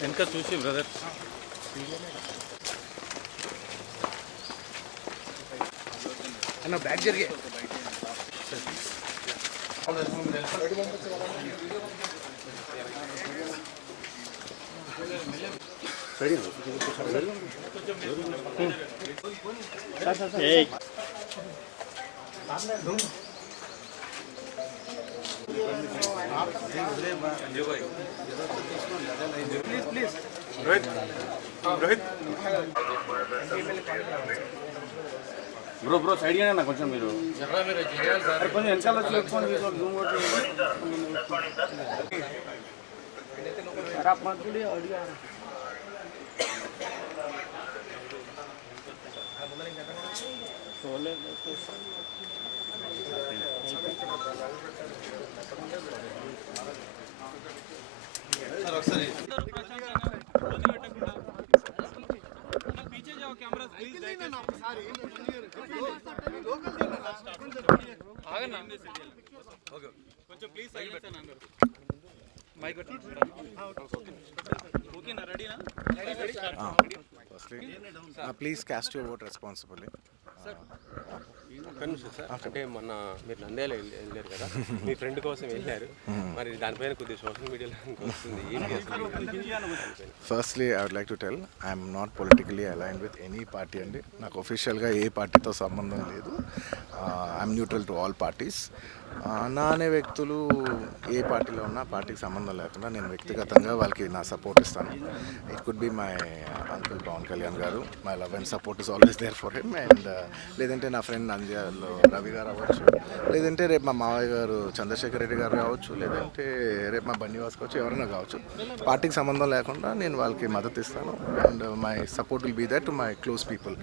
వెనక చూసి బ్రదర్ అన్న బ్యాక్ జరిగే ప్లీజ్ రోహిత్ బ్రో సైడ్ గానే కొంచెం మీరు కొంచెం వెనకాల please cost your vote responsibly. అంటే మొన్న మీరు నంద్యాల వెళ్ళారు కదా, మీ ఫ్రెండ్ కోసం వెళ్ళారు, మరి దానిపైన కొద్దిగా సోషల్ మీడియాలో వస్తుంది ఏంటి అసలు? Firstly I would like to tell I'm not politically aligned with any party అండి. నాకు ఒఫిషియల్గా ఏ పార్టీతో సంబంధం లేదు. I'm neutral to all parties. నా అనే వ్యక్తులు ఏ పార్టీలో ఉన్నా పార్టీకి సంబంధం లేకుండా నేను వ్యక్తిగతంగా వాళ్ళకి నా సపోర్ట్ ఇస్తాను. It could be my uncle Pavan Kalyan garu. My love and support is always there for him. అండ్ లేదంటే నా ఫ్రెండ్ నంద్యాలలో రవి గారు అవ్వచ్చు, లేదంటే రేపు మా మావయ్య గారు చంద్రశేఖర్ రెడ్డి గారు కావచ్చు, లేదంటే రేపు మా బన్నివాస్ కావచ్చు, ఎవరైనా కావచ్చు. పార్టీకి సంబంధం లేకుండా నేను వాళ్ళకి మద్దతు ఇస్తాను. And my support will be that to my close people.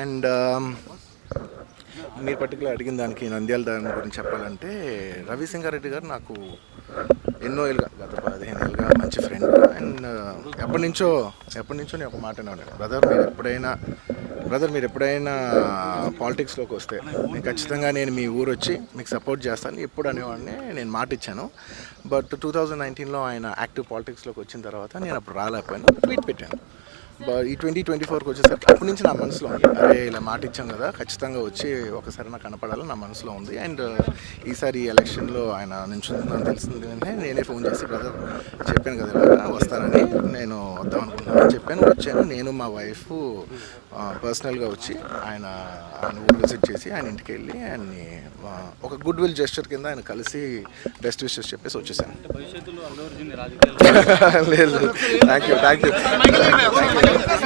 And మీరు పర్టికులర్ అడిగిన దానికి నంద్యాల దాని గురించి చెప్పాలంటే, రవిసింగారెడ్డి గారు నాకు ఎన్నో ఏళ్ళుగా, గత 15 ఏళ్ళుగా మంచి ఫ్రెండ్. అండ్ ఎప్పటి నుంచో నేను ఒక మాట అన్నాను, బ్రదర్ మీరు ఎప్పుడైనా పాలిటిక్స్లోకి వస్తే నేను ఖచ్చితంగా మీ ఊరు వచ్చి మీకు సపోర్ట్ చేస్తాను ఎప్పుడు అనేవాడిని. నేను మాట ఇచ్చాను. బట్ 2019లో ఆయన యాక్టివ్ పాలిటిక్స్లోకి వచ్చిన తర్వాత నేను అప్పుడు రాలేకపోయాను, ట్వీట్ పెట్టాను. ఈ 2024కి వచ్చేసరికి అప్పటి నుంచి నా మనసులో ఉంది, అరే ఇలా మాట ఇచ్చాం కదా, ఖచ్చితంగా వచ్చి ఒకసారి నాకు కనపడాలని నా మనసులో ఉంది. అండ్ ఈసారి ఎలక్షన్లో ఆయన నించుందని తెలిసింది వెంటనే నేనే ఫోన్ చేసి, బ్రదర్ చెప్పాను కదా ఇలా వస్తానని, నేను వద్దాం అనుకుంటున్నాను చెప్పాను. వచ్చాను నేను, మా వైఫ్ పర్సనల్గా వచ్చి ఆయన ఊరు విజిట్ చేసి ఆయన ఇంటికి వెళ్ళి ఆయన్ని ఒక గుడ్ విల్ జెస్చర్ కింద ఆయన కలిసి బెస్ట్ విషెస్ చెప్పేసి వచ్చేసాను. లేదు, థ్యాంక్ యూ.